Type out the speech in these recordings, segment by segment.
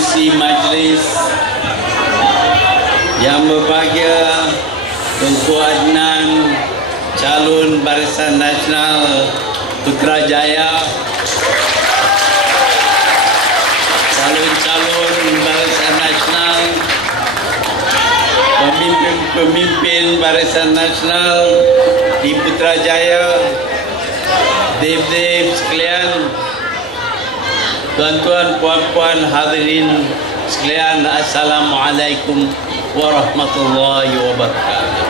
pengerusi majlis yang berbahagia, Tunku Adnan, calon Barisan Nasional Putrajaya, calon-calon Barisan Nasional, pemimpin Barisan Nasional di Putrajaya, Dev-dev sekalian, tuan-tuan, puan-puan, hadirin sekalian, Assalamualaikum warahmatullahi wabarakatuh.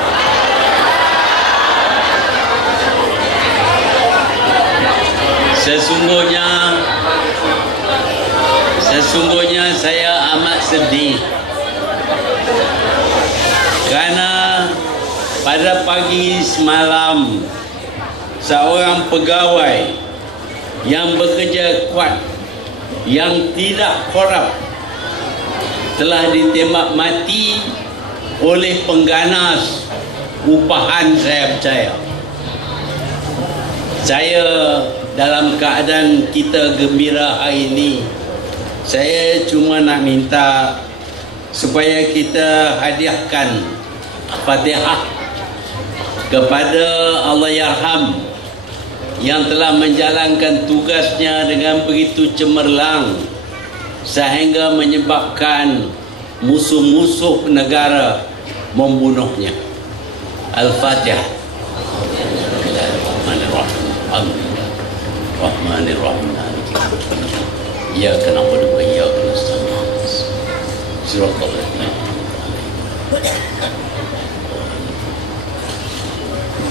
Sesungguhnya saya amat sedih karena pada pagi semalam seorang pegawai yang bekerja kuat, yang tidak korup, telah ditembak mati oleh pengganas upahan saya percaya. Saya dalam keadaan kita gembira hari ini, saya cuma nak minta supaya kita hadiahkan Fatihah kepada Allahyarham yang telah menjalankan tugasnya dengan begitu cemerlang sehingga menyebabkan musuh-musuh negara membunuhnya. Al-Fatihah. Bismillahirrahmanirrahim. Iyyaka na'budu wa iyyaka nasta'in. Shiratal ladzina an'amta 'alaihim.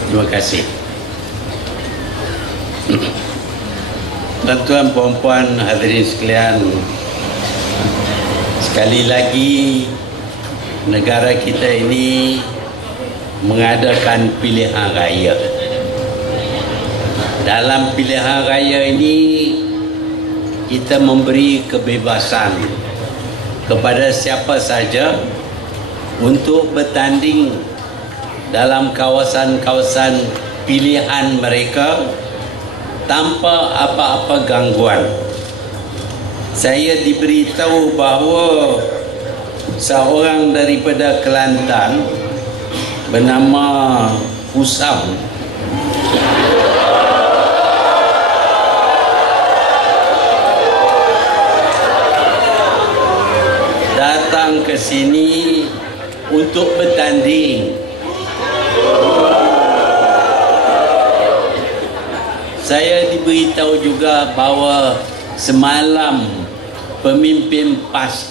Terima kasih. Tuan-tuan, puan-puan, hadirin sekalian, sekali lagi negara kita ini mengadakan pilihan raya. Dalam pilihan raya ini kita memberi kebebasan kepada siapa saja untuk bertanding dalam kawasan-kawasan pilihan mereka tanpa apa-apa gangguan. Saya diberitahu bahawa seorang daripada Kelantan bernama Husam datang ke sini untuk bertanding. Saya diberitahu juga bahawa semalam pemimpin PAS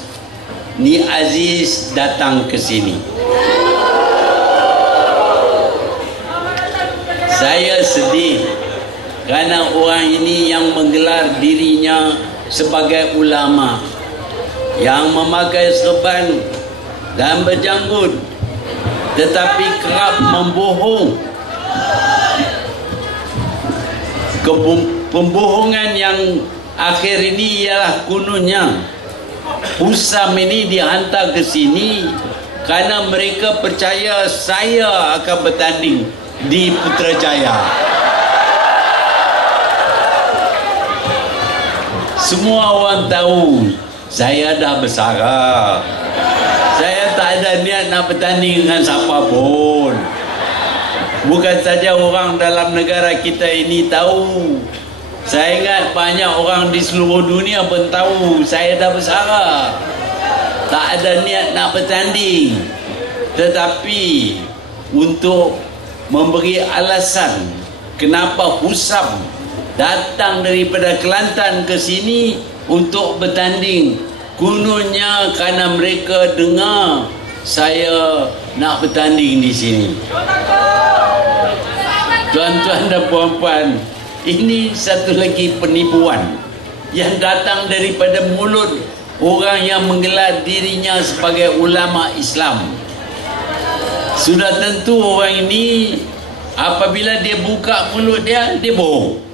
Ni Aziz datang ke sini. Saya sedih kerana orang ini yang menggelar dirinya sebagai ulama, yang memakai serban dan berjanggut, tetapi kerap membohong. Pembohongan yang akhir ini ialah kononnya Husam ini dihantar ke sini kerana mereka percaya saya akan bertanding di Putrajaya. Semua orang tahu saya dah bersara. Saya tak ada niat nak bertanding dengan siapa pun. Bukan saja orang dalam negara kita ini tahu. Saya ingat banyak orang di seluruh dunia pun tahu saya dah bersara. Tak ada niat nak bertanding. Tetapi untuk memberi alasan kenapa Husam datang daripada Kelantan ke sini untuk bertanding, kononnya kerana mereka dengar saya nak bertanding di sini. Tuan-tuan dan puan-puan, ini satu lagi penipuan yang datang daripada mulut orang yang menggelar dirinya sebagai ulama Islam. Sudah tentu orang ini apabila dia buka mulut dia bohong.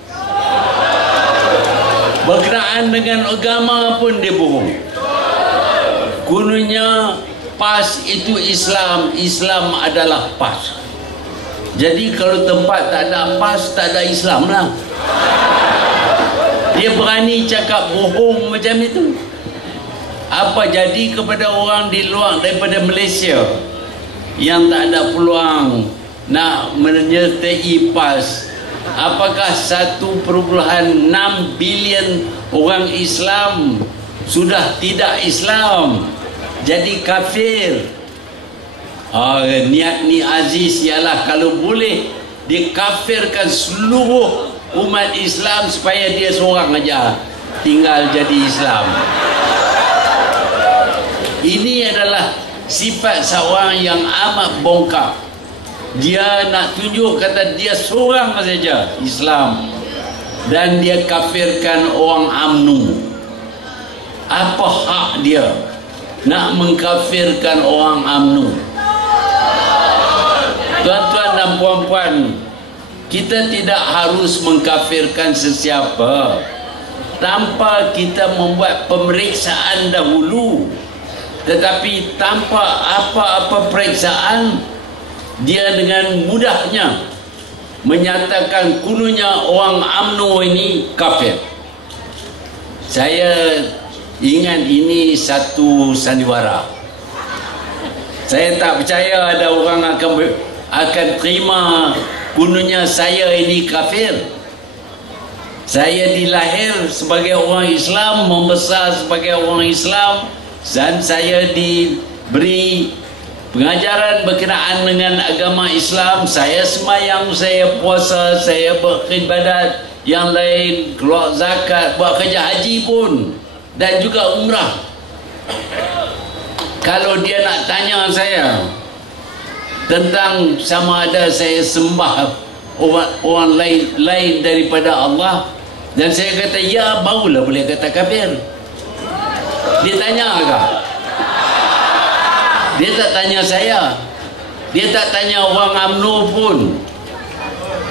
Berkenaan dengan agama pun dia bohong. Kononnya PAS itu Islam, Islam adalah PAS. Jadi kalau tempat tak ada PAS, tak ada Islam lah. Dia berani cakap bohong macam itu. Apa jadi kepada orang di luar daripada Malaysia yang tak ada peluang nak menyertai PAS? Apakah 1.6 bilion orang Islam sudah tidak Islam, jadi kafir? Niat ni Aziz ialah kalau boleh dikafirkan seluruh umat Islam supaya dia seorang aja tinggal jadi Islam. Ini adalah sifat seorang yang amat bongkak. Dia nak tunjuk kata dia seorang saja Islam dan dia kafirkan orang UMNO. Apa hak dia nak mengkafirkan orang UMNO? Tuan-tuan dan puan-puan, kita tidak harus mengkafirkan sesiapa tanpa kita membuat pemeriksaan dahulu. Tetapi tanpa apa-apa periksaan, dia dengan mudahnya menyatakan kononnya orang UMNO ini kafir. Saya ingat ini satu sandiwara. Saya tak percaya ada orang akan terima kononnya saya ini kafir. Saya dilahir sebagai orang Islam, membesar sebagai orang Islam, dan saya diberi pengajaran berkenaan dengan agama Islam. Saya semayang, saya puasa, saya beribadat yang lain, keluar zakat, buat kerja haji pun, dan juga umrah. Kalau dia nak tanya saya tentang sama ada saya sembah orang lain daripada Allah, dan saya kata ya, barulah boleh kata kafir. Dia tanya agak? Dia tak tanya saya, dia tak tanya orang UMNO pun.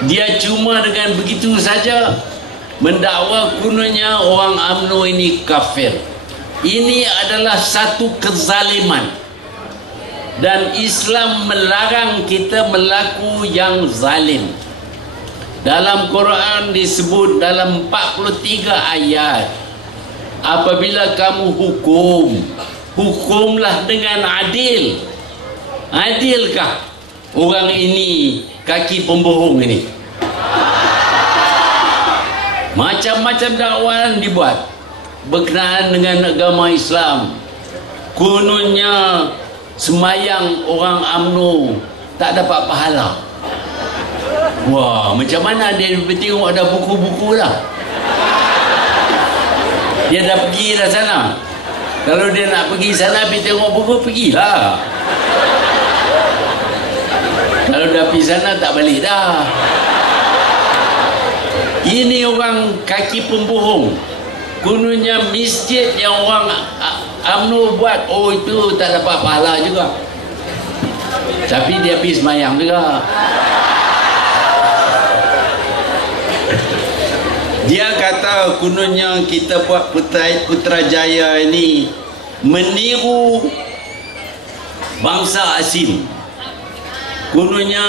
Dia cuma dengan begitu saja mendakwa kononnya orang UMNO ini kafir. Ini adalah satu kezaliman, dan Islam melarang kita melaku yang zalim. Dalam Quran disebut dalam 43 ayat, apabila kamu hukum, hukumlah dengan adil. Adilkah orang ini kaki pembohong ini? Macam-macam dakwaan dibuat berkenaan dengan agama Islam. Kononnya semayang orang UMNO tak dapat pahala. Wah, macam mana dia tengok ada buku-buku dah? Dia dah pergi dah sana. Kalau dia nak pergi sana pergi tengok buku, pergilah. Kalau dah pergi sana tak balik dah. Ini orang kaki pembohong. Kononnya masjid yang orang UMNO buat, oh itu tak dapat pahala juga, tapi dia pergi semayang juga. Dia kata kononnya kita buat Putrajaya ini meniru bangsa asing. Kononnya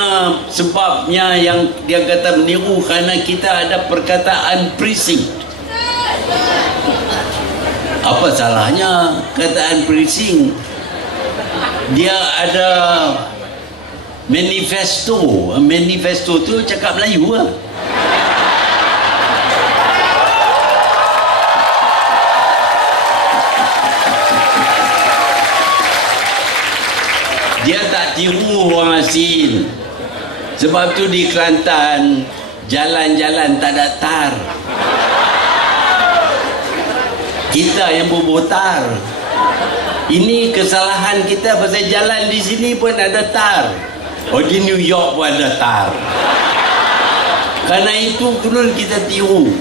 sebabnya yang dia kata meniru kerana kita ada perkataan precinct. Apa salahnya kataan precinct? Dia ada manifesto. Manifesto tu cakap Melayu lah. Dia tak tiru orang asing. Sebab tu di Kelantan jalan-jalan tak ada tar. Kita yang berbotar. Ini kesalahan kita pasal jalan di sini pun ada tar. Oh, di New York pun ada tar. Karena itu konon kita tiru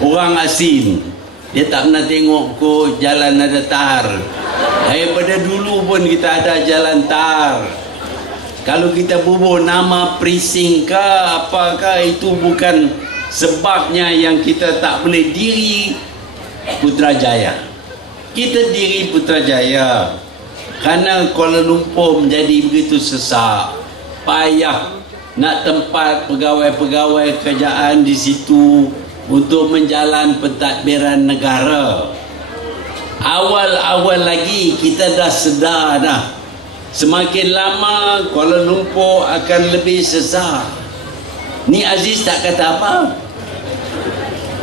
orang asing. Dia tak pernah tengok ko jalan ada tar. Daripada dulu pun kita ada jalan tar. Kalau kita bubuh nama precinct ke apakah, itu bukan sebabnya yang kita tak boleh diri Putrajaya. Kita diri Putrajaya kerana Kuala Lumpur menjadi begitu sesak, payah nak tempat pegawai-pegawai kerajaan di situ untuk menjalan pentadbiran negara. awal-awal lagi kita dah sedar dah. Semakin lama Kuala Lumpur akan lebih sesak. Ni Aziz tak kata apa,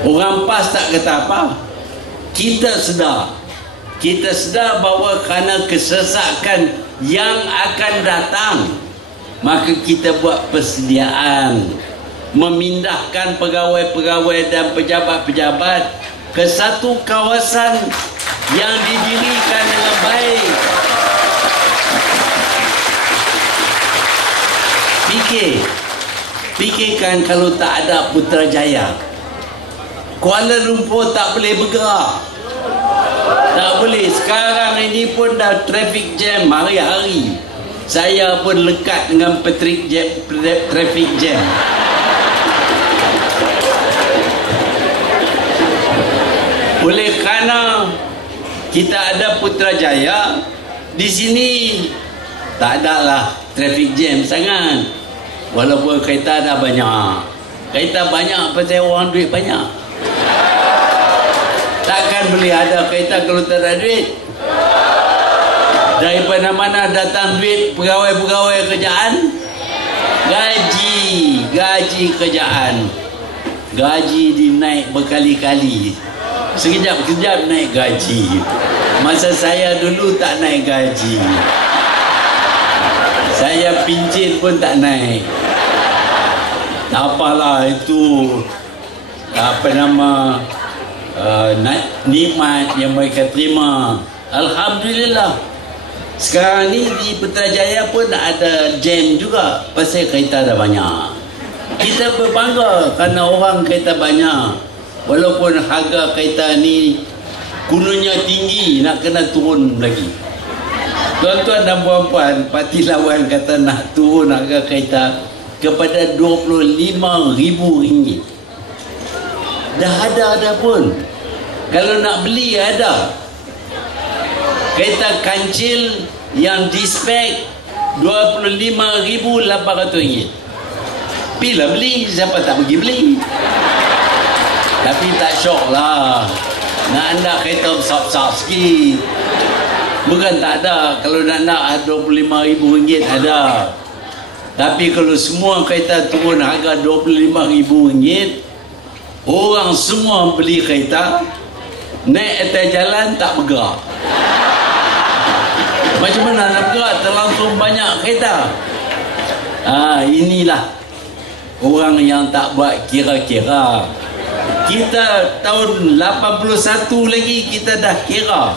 orang PAS tak kata apa. Kita sedar bahawa kerana kesesakan yang akan datang, maka kita buat persediaan memindahkan pegawai-pegawai dan pejabat-pejabat ke satu kawasan yang didirikan dengan baik. Fikirkan kalau tak ada Putrajaya, Kuala Lumpur tak boleh bergerak. Tak boleh. Sekarang ini pun dah traffic jam hari-hari. Saya pun lekat dengan traffic jam. Oleh kerana kita ada Putrajaya, di sini tak ada lah traffic jam sangat. Walaupun kereta dah banyak. Kereta banyak pasal orang duit banyak. Takkan boleh ada kereta kalau tak ada duit. Daripada mana datang duit pegawai-pegawai kerajaan? Gaji kerajaan. Gaji dinaik berkali-kali. Sekejap-kejap naik gaji. Masa saya dulu tak naik gaji. Saya pincin pun tak naik. Tak apalah, itu nikmat yang mereka terima. Alhamdulillah. Sekarang ni di Putrajaya pun ada jam juga pasal kereta dah banyak. Kita berbangga kerana orang kereta banyak. Walaupun harga kereta ni kononnya tinggi, nak kena turun lagi. Tuan-tuan dan puan-puan, parti lawan kata nak turun harga kereta kepada RM25,000. Dah ada pun. Kalau nak beli ada. Kereta kancil yang dispek RM25,800. Bila beli, siapa tak pergi beli? Tapi tak syok lah. Nak anda kereta besar-besar sikit. Bukan tak ada. Kalau nak RM25,000 ada. Tapi kalau semua kereta turun harga RM25,000, orang semua beli kereta, naik atas jalan tak bergerak. Macam mana nak bergerak? Terlangsung banyak kereta. Inilah orang yang tak buat kira-kira. Kita tahun 81 lagi kita dah kira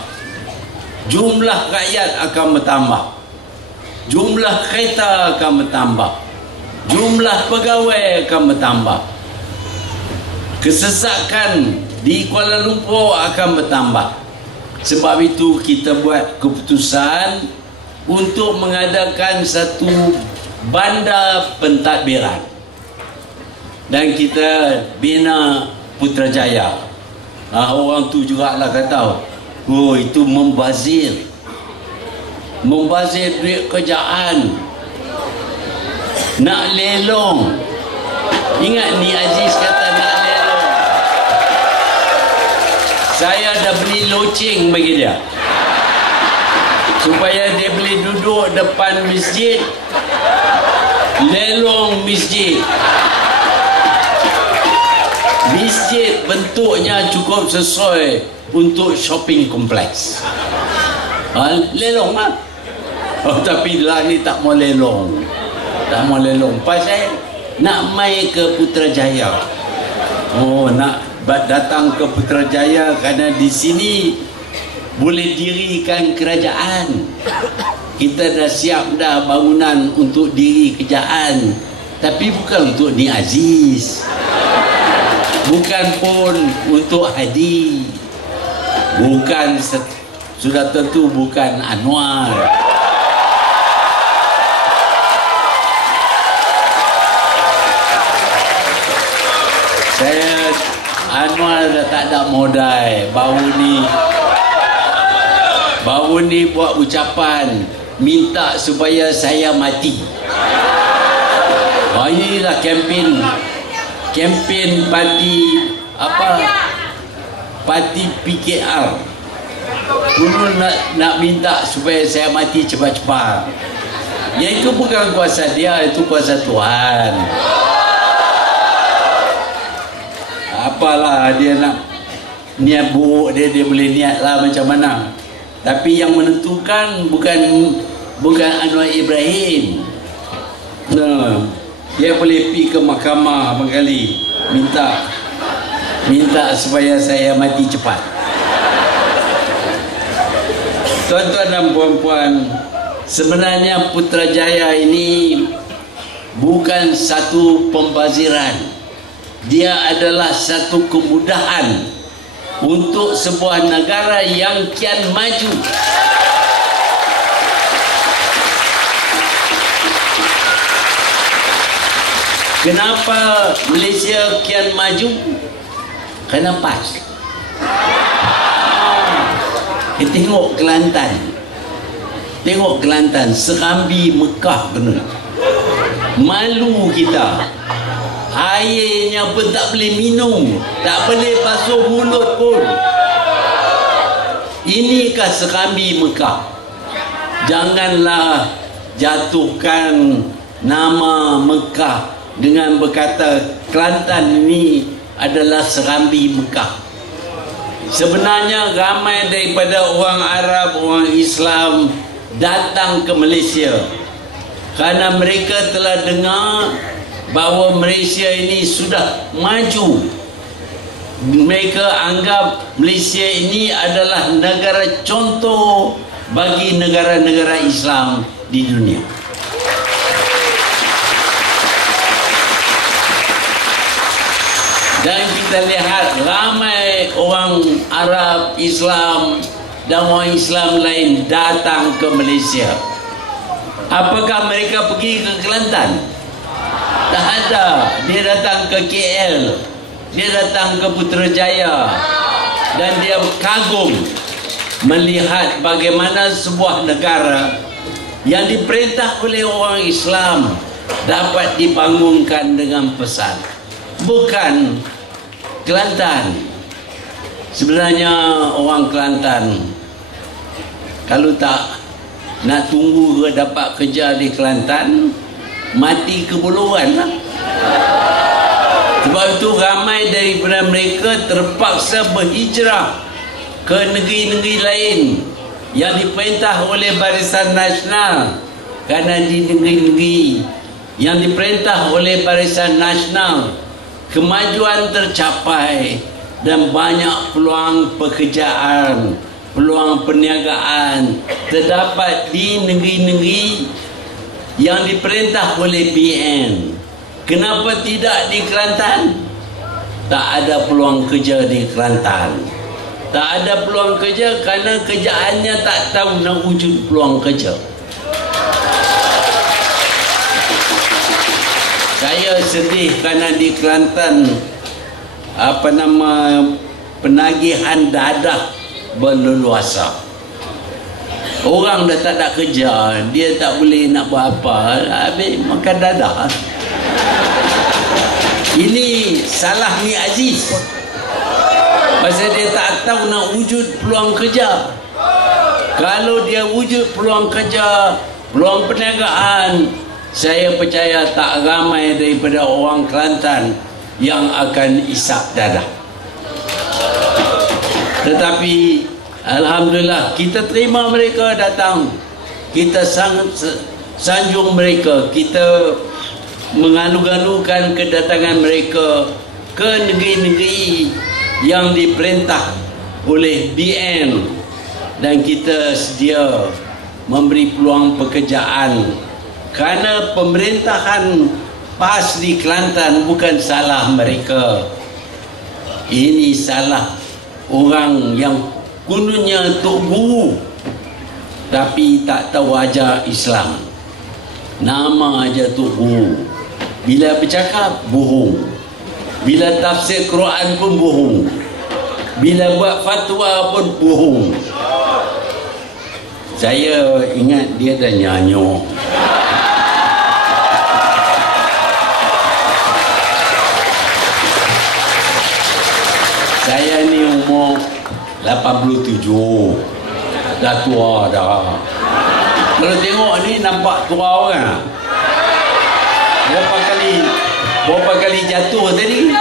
jumlah rakyat akan bertambah, jumlah kereta akan bertambah, jumlah pegawai akan bertambah, kesesakan di Kuala Lumpur akan bertambah. Sebab itu kita buat keputusan untuk mengadakan satu bandar pentadbiran, dan kita bina Putrajaya. Orang tu jugalah kata, oh itu membazir duit kerajaan, nak lelong. Ingat ni Aziz kata nak lelong. Saya dah beli loceng bagi dia supaya dia boleh duduk depan masjid, lelong masjid. Masjid bentuknya cukup sesuai untuk shopping kompleks. Lelong lah. Tapi lah ni tak mau lelong. Tak mau lelong. Pasal nak mai ke Putrajaya. Nak datang ke Putrajaya kerana di sini boleh dirikan kerajaan. Kita dah siap dah bangunan untuk diri kerajaan. Tapi bukan untuk Ni Aziz. Bukan pun untuk Hadi. Bukan, sudah tentu bukan Anwar. Anwar dah tak ada modal. Baru ni buat ucapan minta supaya saya mati. Inilah kempen parti parti PKR. Guru nak minta supaya saya mati cepat-cepat. Ya, itu bukan kuasa dia, itu kuasa Tuhan. Apalah dia nak niat buruk dia boleh niatlah macam mana. Tapi yang menentukan bukan Anwar Ibrahim. Nah, dia boleh pergi ke mahkamah berkali minta supaya saya mati cepat. Tuan-tuan dan puan-puan, sebenarnya Putrajaya ini bukan satu pembaziran. Dia adalah satu kemudahan untuk sebuah negara yang kian maju. Kenapa Malaysia kian maju? Kerana PAS. Tengok Kelantan, Serambi Mekah benar. Malu kita. Airnya pun tak boleh minum, tak boleh basuh mulut pun. Inikah Serambi Mekah? Janganlah jatuhkan nama Mekah dengan berkata Kelantan ini adalah Serambi Mekah. Sebenarnya ramai daripada orang Arab, orang Islam datang ke Malaysia kerana mereka telah dengar bahawa Malaysia ini sudah maju. Mereka anggap Malaysia ini adalah negara contoh bagi negara-negara Islam di dunia. Dan kita lihat ramai orang Arab, Islam dan orang Islam lain datang ke Malaysia. Apakah mereka pergi ke Kelantan? Tak ada. Dia datang ke KL, dia datang ke Putrajaya, dan dia kagum melihat bagaimana sebuah negara yang diperintah oleh orang Islam dapat dibangunkan dengan pesat. Bukan Kelantan. Sebenarnya orang Kelantan kalau tak nak tunggu ke dapat kerja di Kelantan, mati kebuluan lah. Sebab itu ramai daripada mereka terpaksa berhijrah ke negeri-negeri lain yang diperintah oleh Barisan Nasional. Kerana di negeri-negeri yang diperintah oleh Barisan Nasional, kemajuan tercapai dan banyak peluang pekerjaan, peluang perniagaan terdapat di negeri-negeri yang diperintah oleh BN. Kenapa tidak di Kelantan? Tak ada peluang kerja di Kelantan. Tak ada peluang kerja kerana kerjaannya tak tahu nak wujud peluang kerja. Saya sedih kerana di Kelantan penagihan dadah berleluasa. Orang dah tak ada kerja, dia tak boleh nak buat apa, habis makan dadah. Ini salah Mi Aziz. Pasal dia tak tahu nak wujud peluang kerja. Kalau dia wujud peluang kerja, peluang perniagaan, saya percaya tak ramai daripada orang Kelantan yang akan isap dadah. Tetapi alhamdulillah kita terima mereka datang. Kita sanjung mereka. Kita mengalu-alukan kedatangan mereka ke negeri-negeri yang diperintah oleh BN, dan kita sedia memberi peluang pekerjaan. Kerana pemerintahan PAS di Kelantan bukan salah mereka. Ini salah orang yang kononnya Tok Guru tapi tak tahu ajar Islam. Nama aja Tok Guru. Bila bercakap, bohong. Bila tafsir Quran pun bohong. Bila buat fatwa pun bohong. Saya ingat dia dah nyanyuk. Saya ni umur 87. Dah tua dah. Kalau tengok ni nampak tua orang. Berapa kali jatuh tadi?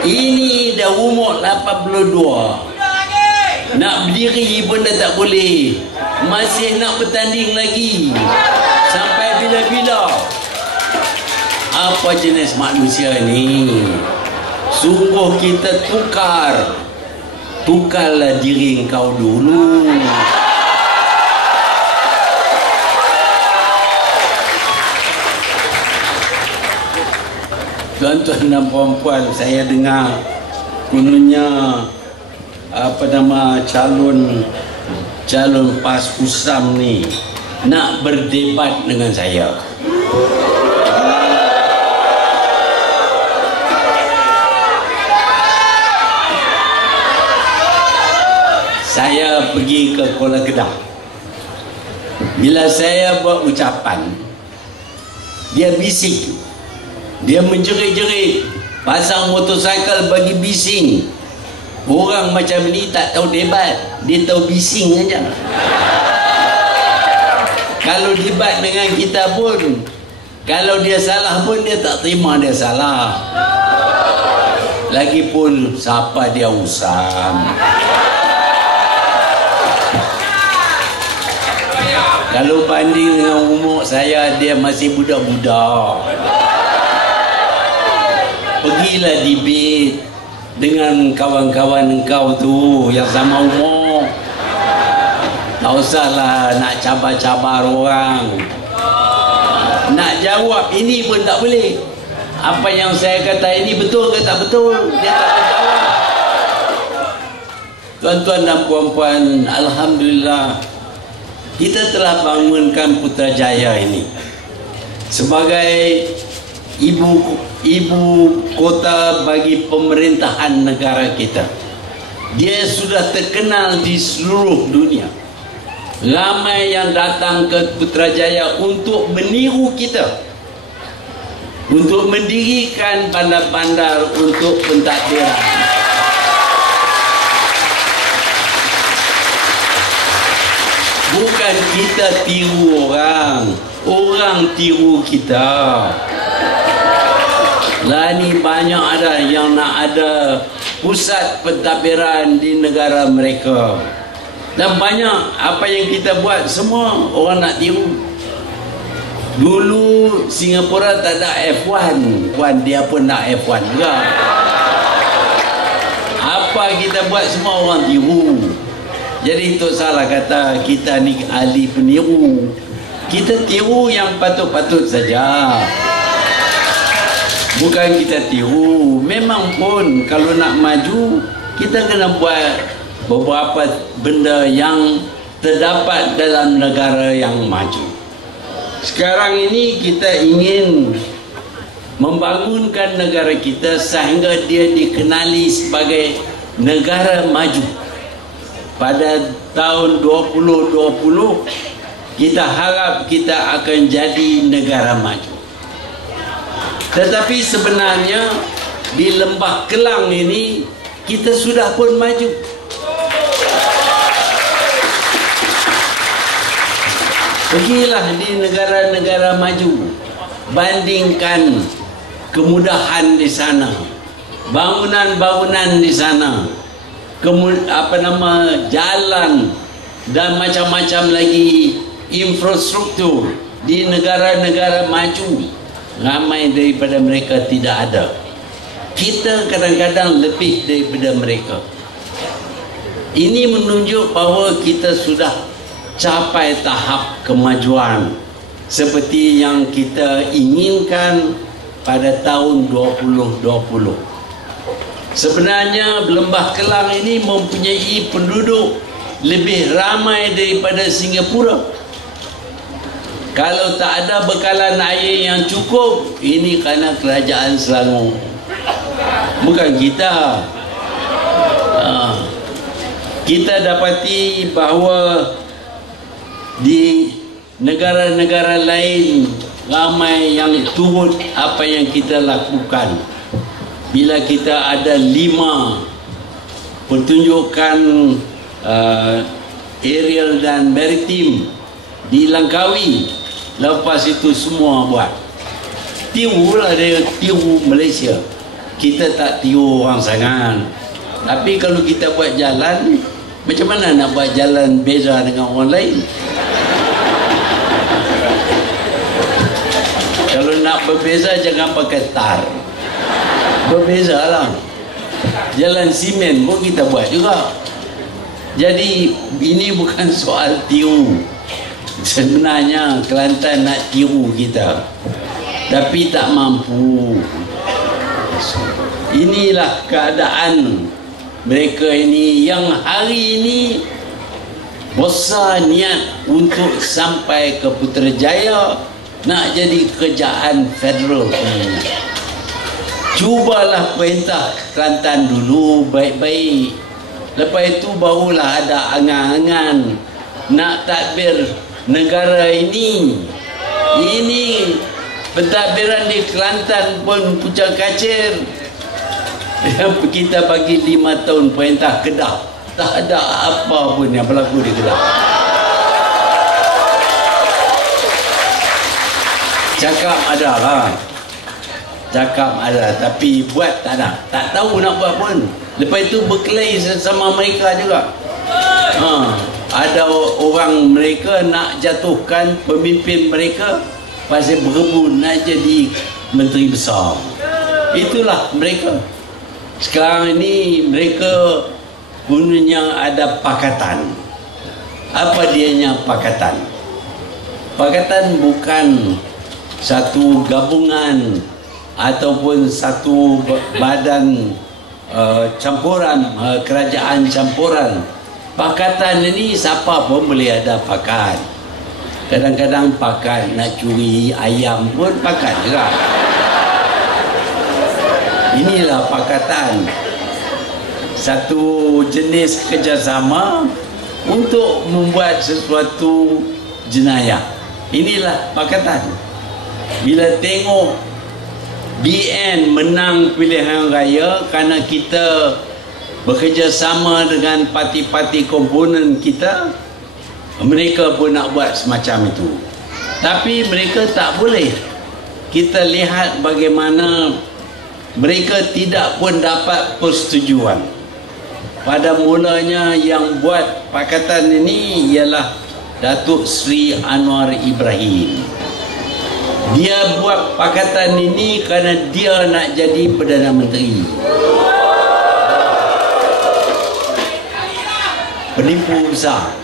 Ini dah umur 82. Nak berdiri pun dah tak boleh. Masih nak bertanding lagi. Sampai bila-bila? Apa jenis manusia ni? Sungguh kita tukarlah diri engkau dulu. Tuan-tuan dan puan-puan, saya dengar kononnya calon PAS Usam ni nak berdebat dengan saya. Saya pergi ke Kuala Kedah. Bila saya buat ucapan, dia bising. Dia menjerit-jerit, pasang motosikal bagi bising. Orang macam ni tak tahu debat, dia tahu bising saja. Kalau debat dengan kita pun, kalau dia salah pun dia tak terima dia salah. Lagipun siapa dia Usam? Kalau banding dengan umur saya, dia masih budak-budak. Pergilah debate dengan kawan-kawan engkau tu yang sama umur. Tak usahlah nak cabar-cabar orang. Nak jawab ini pun tak boleh. Apa yang saya kata ini betul ke tak betul? Dia tak boleh jawab. Tuan-tuan dan puan-puan, alhamdulillah kita telah bangunkan Putrajaya ini sebagai ibu kota bagi pemerintahan negara kita. Dia sudah terkenal di seluruh dunia. Ramai yang datang ke Putrajaya untuk meniru kita, untuk mendirikan bandar-bandar untuk pentadbiran. Bukan kita tiru orang, orang tiru kita. Lah ni banyak ada yang nak ada pusat pentadbiran di negara mereka. Dan banyak apa yang kita buat semua orang nak tiru. Dulu Singapura tak ada F1, dia pun nak F1 juga. Apa kita buat semua orang tiru. Jadi Tok Salah kata kita ni ahli peniru. Kita tiru yang patut-patut saja. Bukan kita tiru. Memang pun kalau nak maju, kita kena buat beberapa benda yang terdapat dalam negara yang maju. Sekarang ini kita ingin membangunkan negara kita sehingga dia dikenali sebagai negara maju. Pada tahun 2020 kita harap kita akan jadi negara maju. Tetapi sebenarnya di Lembah Kelang ini kita sudah pun maju. Pergilah di negara-negara maju, bandingkan kemudahan di sana, bangunan-bangunan di sana, jalan dan macam-macam lagi infrastruktur di negara-negara maju. Ramai daripada mereka tidak ada. Kita kadang-kadang lebih daripada mereka. Ini menunjuk bahawa kita sudah capai tahap kemajuan seperti yang kita inginkan pada tahun 2020. Sebenarnya Lembah Kelang ini mempunyai penduduk lebih ramai daripada Singapura. Kalau tak ada bekalan air yang cukup, ini kerana kerajaan Selangor, bukan kita. Kita dapati bahawa di negara-negara lain ramai yang turut apa yang kita lakukan. Bila kita ada 5 pertunjukan aerial dan maritim di Langkawi. Lepas itu semua buat. Tiru lah dia, tiru Malaysia. Kita tak tiru orang sangat. Tapi kalau kita buat jalan, macam mana nak buat jalan beza dengan orang lain? Kalau nak berbeza jangan pakai tar. Berbezalah. Jalan simen pun kita buat juga. Jadi ini bukan soal tiru. Sebenarnya Kelantan nak tiru kita, tapi tak mampu. Inilah keadaan mereka ini yang hari ini besar niat untuk sampai ke Putrajaya, nak jadi kerajaan federal. Cubalah perintah Kelantan dulu baik-baik. Lepas itu barulah ada angan-angan nak tadbir negara ini. Ini pentadbiran di Kelantan pun pucat kacir. Kita bagi 5 tahun perintah Kedah, tak ada apa pun yang berlaku di Kedah. Cakap ada lah, cakap ada, tapi buat tak ada. Tak tahu nak buat pun. Lepas itu berkelahi sama mereka juga. Ada orang mereka nak jatuhkan pemimpin mereka pasal berebut nak jadi menteri besar. Itulah mereka. Sekarang ini mereka punya ada pakatan. Apa dianya pakatan? Pakatan bukan satu gabungan ataupun satu badan campuran, kerajaan campuran. Pakatan ini siapa pun boleh ada pakat. Kadang-kadang pakat nak curi ayam pun pakat juga. Inilah pakatan. Satu jenis kerjasama untuk membuat sesuatu jenayah. Inilah pakatan. Bila tengok BN menang pilihan raya kerana kita bekerjasama dengan parti-parti komponen kita, mereka pun nak buat semacam itu. Tapi mereka tak boleh. Kita lihat bagaimana mereka tidak pun dapat persetujuan. Pada mulanya yang buat pakatan ini ialah Datuk Seri Anwar Ibrahim. Dia buat pakatan ini kerana dia nak jadi Perdana Menteri. Penipu besar.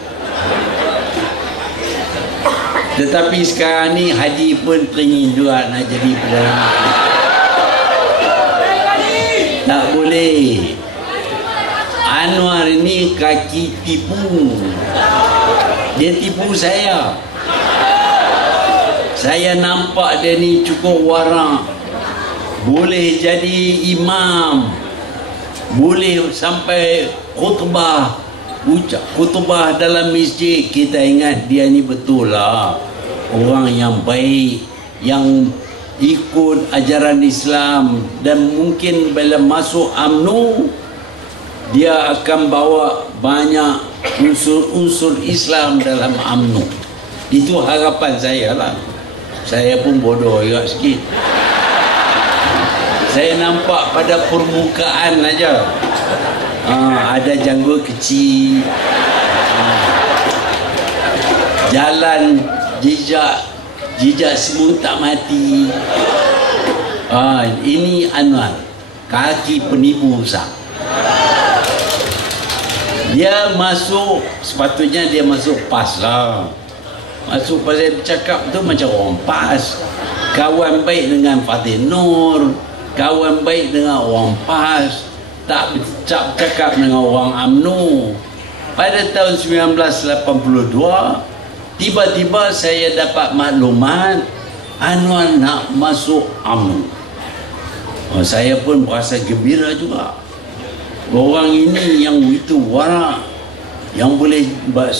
Tetapi sekarang ni Hadi pun teringin juga nak jadi Perdana Menteri. Tak boleh. Anwar ini kaki tipu. Dia tipu saya. Saya nampak dia ni cukup warak. Boleh jadi imam. Boleh sampai khutbah. Ucap khutbah dalam masjid. Kita ingat dia ni betul lah orang yang baik, yang ikut ajaran Islam, dan mungkin bila masuk UMNO dia akan bawa banyak unsur-unsur Islam dalam UMNO. Itu harapan saya lah. Saya pun bodoh juga sikit. Saya nampak pada permukaan aja. Ada janggut kecil, jalan jejak semut tak mati. Ini Anwar, kaki penipu besar. Dia masuk, sepatutnya dia masuk PAS lah. Masuk pasal bercakap tu macam orang PAS. Kawan baik dengan Fatih Nur, kawan baik dengan orang PAS, tak bercakap dengan orang UMNO. Pada tahun 1982, tiba-tiba saya dapat maklumat Anwar nak masuk UMNO. Saya pun berasa gembira juga. Orang ini yang begitu warak, yang boleh buat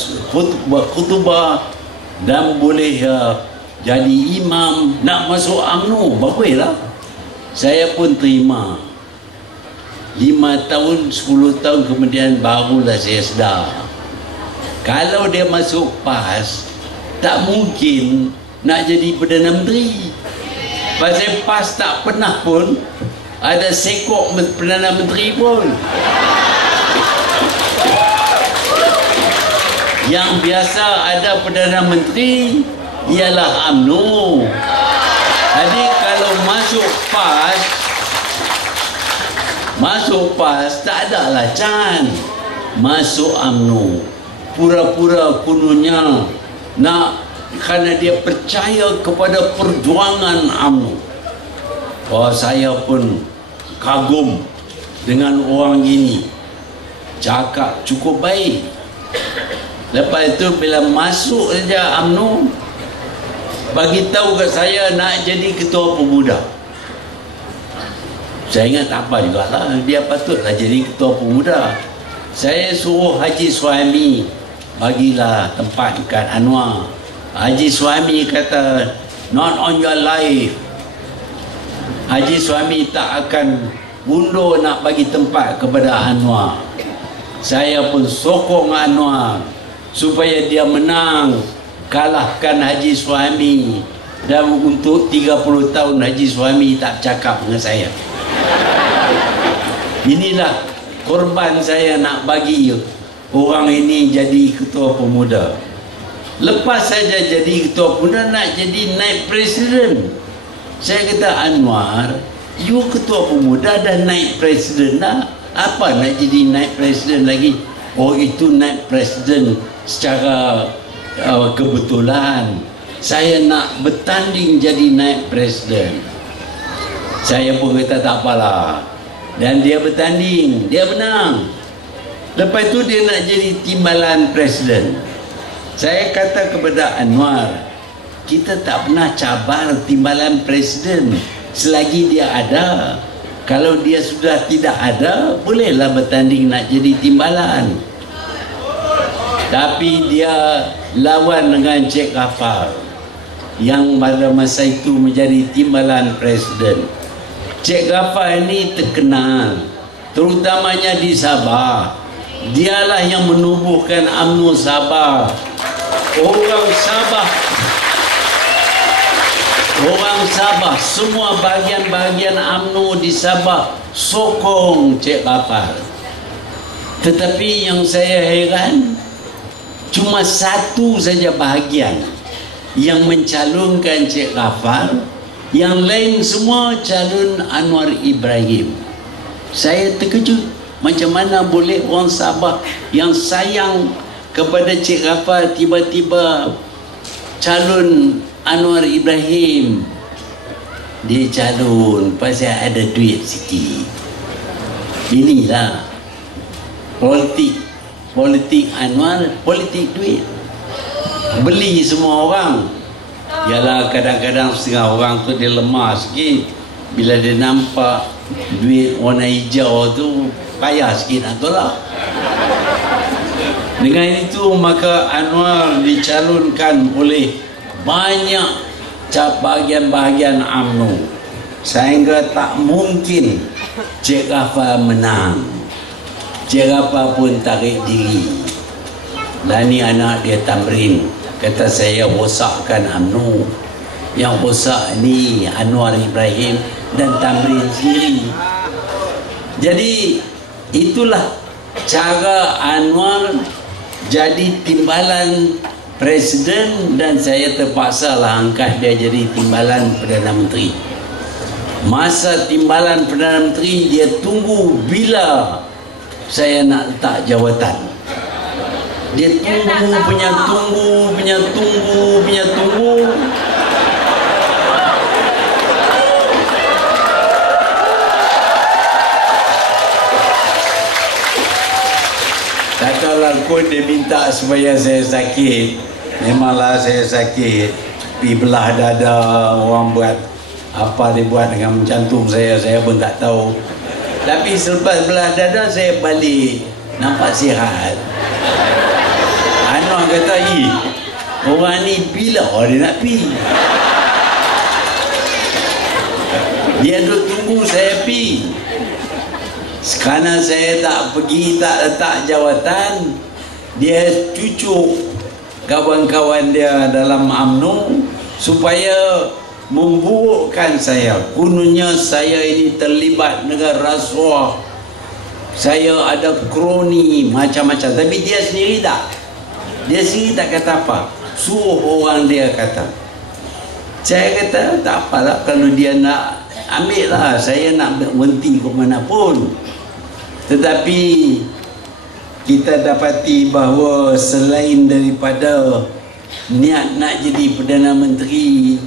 khutbah dan boleh jadi imam, nak masuk UMNO, baguslah. Saya pun terima. 5 tahun, 10 tahun kemudian barulah saya sedar. Kalau dia masuk PAS, tak mungkin nak jadi Perdana Menteri. Pasal PAS tak pernah pun ada sekok Perdana Menteri pun. Yang biasa ada Perdana Menteri ialah UMNO. Jadi kalau masuk PAS tak ada lah can. Masuk UMNO, pura-pura kononnya nak, kerana dia percaya kepada perjuangan UMNO. Oh, saya pun kagum dengan orang ini, cakap cukup baik. Lepas itu bila masuk saja UMNO, bagi tahu kat saya nak jadi ketua pemuda. Saya ingat tak apa jugalah, dia patutlah jadi ketua pemuda. Saya suruh Haji Suhaimi bagilah tempat kat Anwar. Haji Suhaimi kata, not on your life. Haji Suhaimi tak akan undur nak bagi tempat kepada Anwar. Saya pun sokong Anwar supaya dia menang, kalahkan Haji Suhaimi. Dan untuk 30 tahun Haji Suhaimi tak cakap dengan saya. Inilah korban saya nak bagi orang ini jadi ketua pemuda. Lepas saja jadi ketua pemuda, nak jadi naib presiden. Saya kata, Anwar, you ketua pemuda dan naib presiden dah. Apa nak jadi naib presiden lagi? Oh, itu naib presiden secara kebetulan. Saya nak bertanding jadi naib presiden. Saya pun kata tak apalah. Dan dia bertanding, dia menang. Lepas itu dia nak jadi timbalan presiden. Saya kata kepada Anwar, kita tak pernah cabar timbalan presiden selagi dia ada. Kalau dia sudah tidak ada, bolehlah bertanding nak jadi timbalan. Tapi dia lawan dengan Cik Ghaffar yang pada masa itu menjadi timbalan presiden. Cik Ghaffar ini terkenal, terutamanya di Sabah. Dialah yang menubuhkan UMNO Sabah. Orang Sabah, semua bahagian-bahagian UMNO di Sabah sokong Cik Ghaffar. Tetapi yang saya heran, cuma satu saja bahagian yang mencalonkan Cik Ghaffar, yang lain semua calon Anwar Ibrahim. Saya terkejut, macam mana boleh orang Sabah yang sayang kepada Cik Ghaffar tiba-tiba calon Anwar Ibrahim. Dia calon pasal ada duit sikit. Inilah politik Anwar, politik duit. Beli semua orang. Yalah, kadang-kadang setengah orang tu dia lemah sikit. Bila dia nampak duit warna hijau tu, payah sikit nak tolak. Dengan itu maka Anwar dicalonkan oleh banyak bahagian-bahagian UMNO, sehingga tak mungkin Cik Ghaffar menang. Cik Ghaffar pun tarik diri. Dan ni anak dia Tamrin, kata saya rosakkan UMNO. Yang rosak ni Anwar Ibrahim dan Tamrin sendiri. Jadi itulah cara Anwar jadi timbalan presiden, dan saya terpaksa lah angkat dia jadi timbalan Perdana Menteri. Masa timbalan Perdana Menteri, dia tunggu bila saya nak letak jawatan. Dia tunggu. Katalah pun dia minta supaya saya sakit. Memanglah saya sakit. Pergi belah dada, orang buat apa dia buat dengan jantung saya pun tak tahu. Tapi selepas belah dada saya balik, nampak sihat. Anwar kata, orang ni bila dia nak pergi? Dia duk tunggu saya pergi. Sekarang saya tak pergi, tak letak jawatan, dia cucuk kawan-kawan dia dalam UMNO supaya memburukkan saya. Kononnya saya ini terlibat dengan rasuah, saya ada kroni macam-macam. Tapi dia sendiri tak, dia sendiri tak kata apa, suruh orang dia kata. Saya kata tak apalah, kalau dia nak ambil lah, saya nak berhenti ke mana pun. Tetapi kita dapati bahawa selain daripada niat nak jadi Perdana Menteri,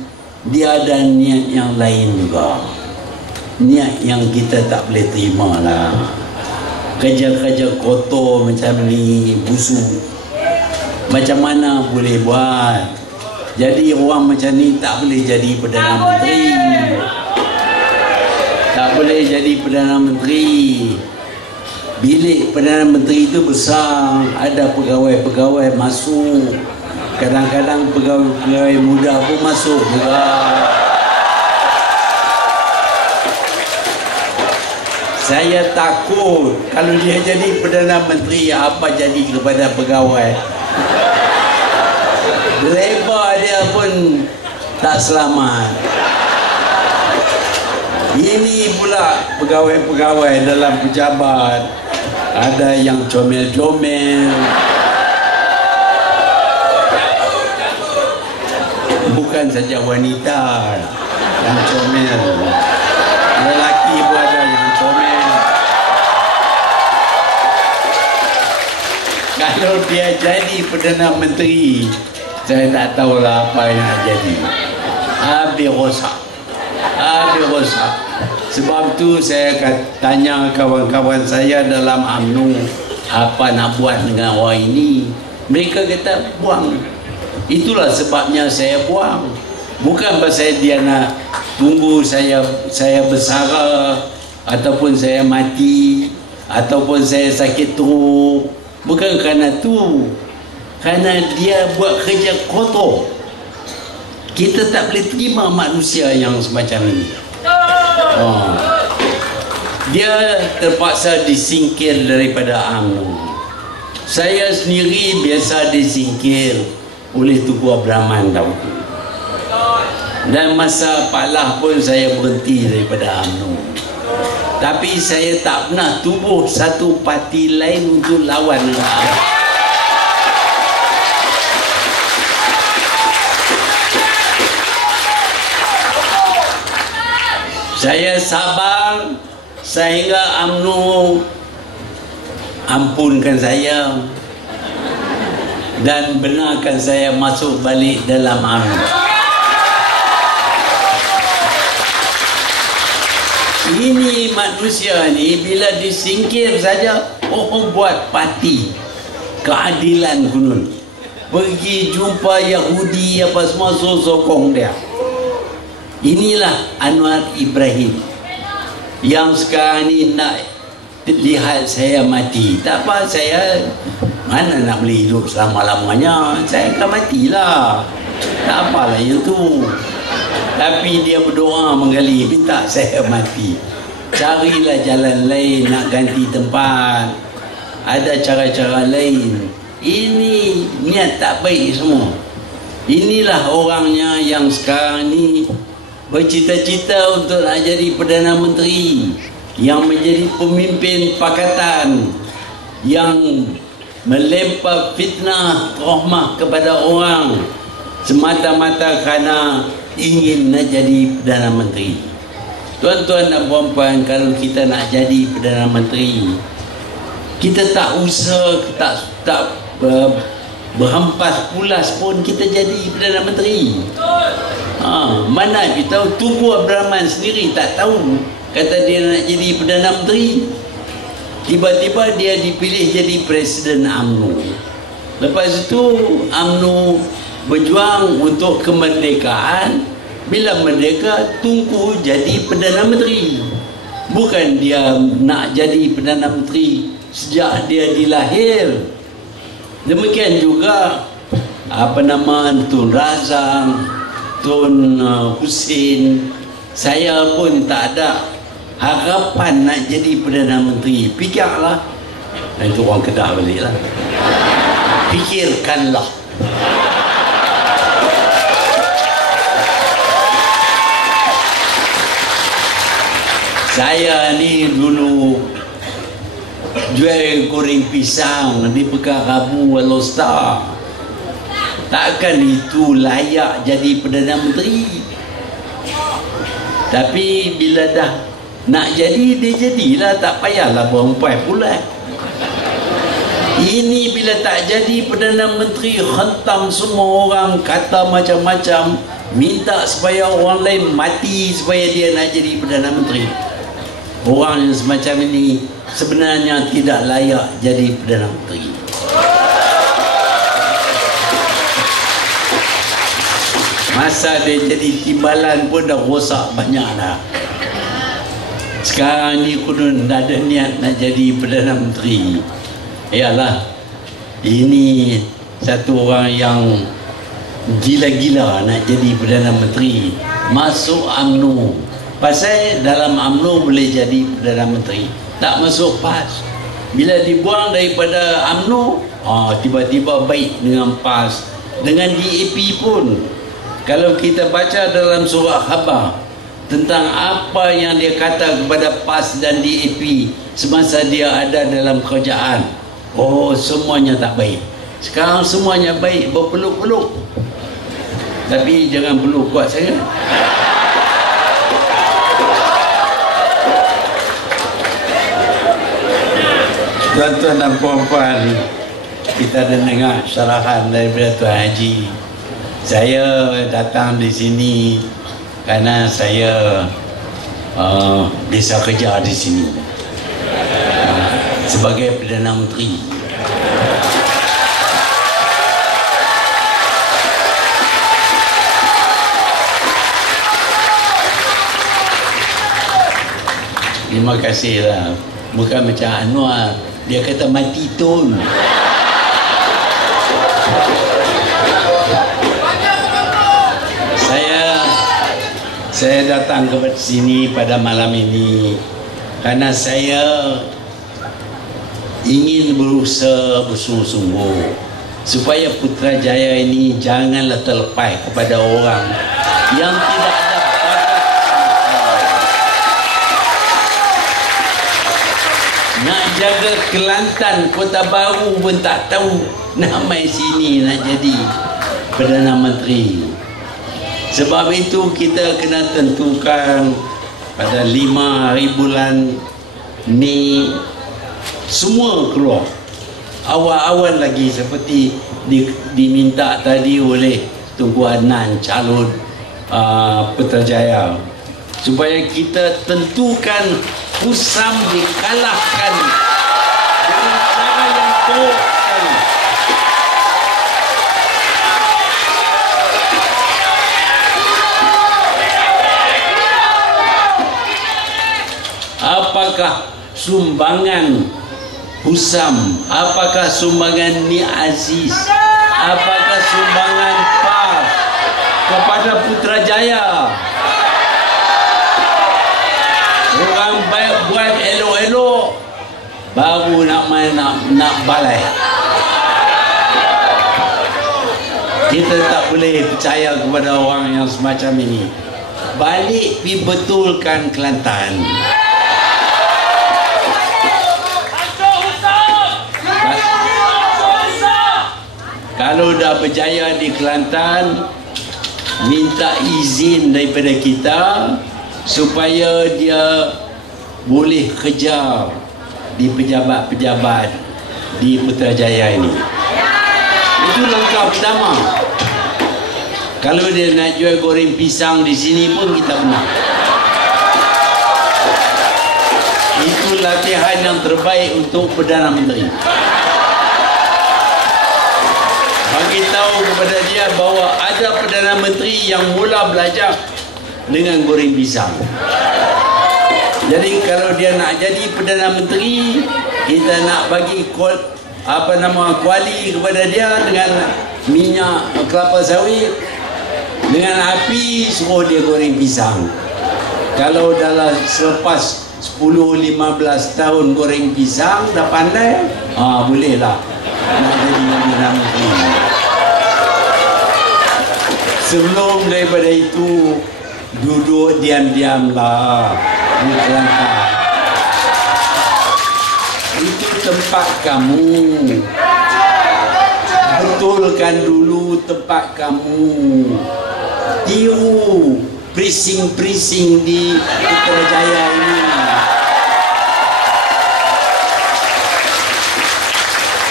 dia ada niat yang lain juga, niat yang kita tak boleh terima lah. Kerja-kerja kotor macam ni, busuk, macam mana boleh buat? Jadi orang macam ni tak boleh jadi Perdana Menteri, tak boleh jadi Perdana Menteri. Bilik Perdana Menteri itu besar, ada pegawai-pegawai masuk, kadang-kadang pegawai-pegawai muda pun masuk juga. Saya takut kalau dia jadi Perdana Menteri, apa jadi kepada pegawai. Lebar dia pun tak selamat. Ini pula pegawai-pegawai dalam pejabat, ada yang comel-comel, bukan saja wanita yang comel, lelaki pun ada yang comel. Kalau dia jadi Perdana Menteri, saya tak tahulah apa yang nak jadi. Habis rosak, habis rosak. Sebab tu saya tanya kawan-kawan saya dalam UMNO, apa nak buat dengan orang ini? Mereka kata buang. Itulah sebabnya saya buang. Bukan pasal dia nak tunggu saya bersara, ataupun saya mati, ataupun saya sakit teruk. Bukan kerana tu. Kerana dia buat kerja kotor. Kita tak boleh terima manusia yang semacam ini. Dia terpaksa disingkir daripada UMNO. Saya sendiri biasa disingkir oleh Tuku Abraman tahun itu. Dan masa Palah pun saya berhenti daripada UMNO. Tapi saya tak pernah tubuh satu parti lain untuk lawan dengan UMNO. Saya sabar sehingga UMNO ampunkan saya dan benarkan saya masuk balik dalam UMNO. Ini manusia ni bila disingkir saja, buat parti keadilan kunun, pergi jumpa Yahudi apa semua, sokong dia. Inilah Anwar Ibrahim yang sekarang ni nak lihat saya mati. Tak apa, saya mana nak boleh hidup selama-lamanya, saya akan matilah, tak apalah itu. Tapi dia berdoa menggali, minta saya mati. Carilah jalan lain nak ganti tempat, ada cara-cara lain. Ini niat tak baik semua. Inilah orangnya yang sekarang ni bercita-cita untuk nak jadi Perdana Menteri, yang menjadi pemimpin pakatan, yang melempar fitnah rahmah kepada orang semata-mata kerana ingin nak jadi Perdana Menteri. Tuan-tuan dan puan-puan, kalau kita nak jadi Perdana Menteri, kita tak usah, tak berhempas pulas pun kita jadi Perdana Menteri. Mana kita tahu, Tunku Abdul sendiri tak tahu, kata dia nak jadi Perdana Menteri, tiba-tiba dia dipilih jadi Presiden UMNO. Lepas itu UMNO berjuang untuk kemerdekaan. Bila merdeka, Tunku jadi Perdana Menteri. Bukan dia nak jadi Perdana Menteri sejak dia dilahir. Demikian juga Tun Razak, Tun Husin. Saya pun tak ada harapan nak jadi Perdana Menteri, fikirlah. Dan itu orang Kedah balik lah. Fikirkanlah. Saya ni dulu jual goreng pisang di Pekan Rabu Al-Star. Takkan itu layak jadi Perdana Menteri. Tapi bila dah nak jadi, dia jadilah. Tak payahlah berempat pula. Ini bila tak jadi Perdana Menteri, hentam semua orang, kata macam-macam, minta supaya orang lain mati supaya dia nak jadi Perdana Menteri. Orang yang semacam ini sebenarnya tidak layak jadi Perdana Menteri. Masa dia jadi timbalan pun dah rosak banyak dah. Sekarang ni kudun dah ada niat nak jadi Perdana Menteri. Yalah, ini satu orang yang gila-gila nak jadi Perdana Menteri, masuk UMNO. Pasal dalam UMNO boleh jadi Perdana Menteri, tak masuk PAS. Bila dibuang daripada UMNO, tiba-tiba baik dengan PAS, dengan DAP pun. Kalau kita baca dalam surah khabar tentang apa yang dia kata kepada PAS dan DAP semasa dia ada dalam kerajaan, semuanya tak baik. Sekarang semuanya baik, berpeluk-peluk. Tapi jangan peluk kuat sangat. Tuan-tuan dan puan-puan, kita dah dengar syarahan daripada Tuan Haji. Saya datang di sini kerana saya bisa kerja di sini sebagai Perdana Menteri. Terima kasihlah. Bukan macam Anwar, dia kata mati tun. Saya datang ke sini pada malam ini kerana saya ingin berusaha bersungguh-sungguh supaya Putrajaya ini janganlah terlepas kepada orang yang tidak ada nak jaga Kelantan, Kota Baru pun tak tahu nak mai sini nak jadi Perdana Menteri. Sebab itu kita kena tentukan pada 5 hari bulan Mei semua keluar awal-awal lagi seperti diminta tadi oleh Tunku Adnan, calon Putrajaya, supaya kita tentukan Husam dikalahkan dengan cara yang teruk. Apakah sumbangan Husam, apakah sumbangan Ni Aziz, apakah sumbangan PAS kepada Putrajaya? Orang baik buat elok-elok baru nak main nak balai. Kita tak boleh percaya kepada orang yang semacam ini. Balik pergi betulkan Kelantan. Kalau dah berjaya di Kelantan, minta izin daripada kita supaya dia boleh kerja di pejabat-pejabat di Putrajaya ini. Itu langkah pertama. Kalau dia nak jual goreng pisang di sini pun kita menang. Itu latihan yang terbaik untuk Perdana Menteri. Bagi tahu kepada dia bahawa ada Perdana Menteri yang mula belajar dengan goreng pisang. Jadi kalau dia nak jadi Perdana Menteri, kita nak bagi kuali kepada dia dengan minyak kelapa sawit, dengan api, suruh dia goreng pisang. Kalau dalam selepas 10-15 tahun goreng pisang dah pandai, boleh lah nak jadi Perdana Menteri. Sebelum daripada itu, duduk diam-diam lah di Kelantan. Itu tempat kamu, betulkan dulu tempat kamu. Tiru prising-prising di Putrajaya ini.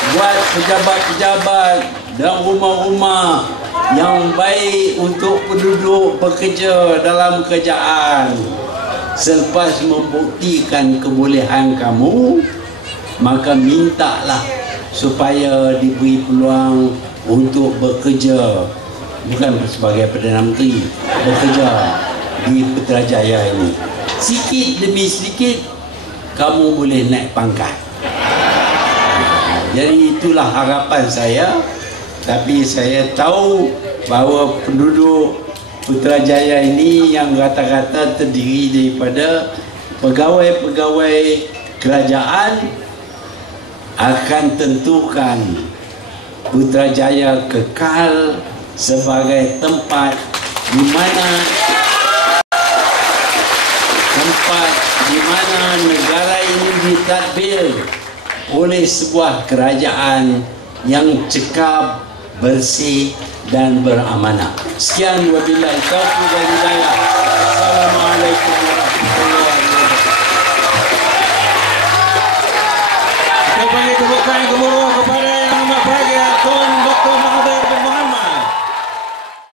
Buat pejabat-pejabat dan rumah-rumah yang baik untuk penduduk bekerja dalam kerajaan. Selepas membuktikan kebolehan kamu, maka mintalah supaya diberi peluang untuk bekerja, bukan sebagai Perdana Menteri, bekerja di Putrajaya ini. Sikit demi sedikit kamu boleh naik pangkat. Jadi itulah harapan saya. Tapi saya tahu bahawa penduduk Putrajaya ini yang rata-rata terdiri daripada pegawai-pegawai kerajaan akan tentukan Putrajaya kekal sebagai tempat di mana negara ini ditadbir oleh sebuah kerajaan yang cekap, bersih dan beramanah. Sekian, wabillahi taufiq wal hidayah. Assalamualaikum warahmatullahi wabarakatuh. Kita bagi tepuk tangan gemuruh kepada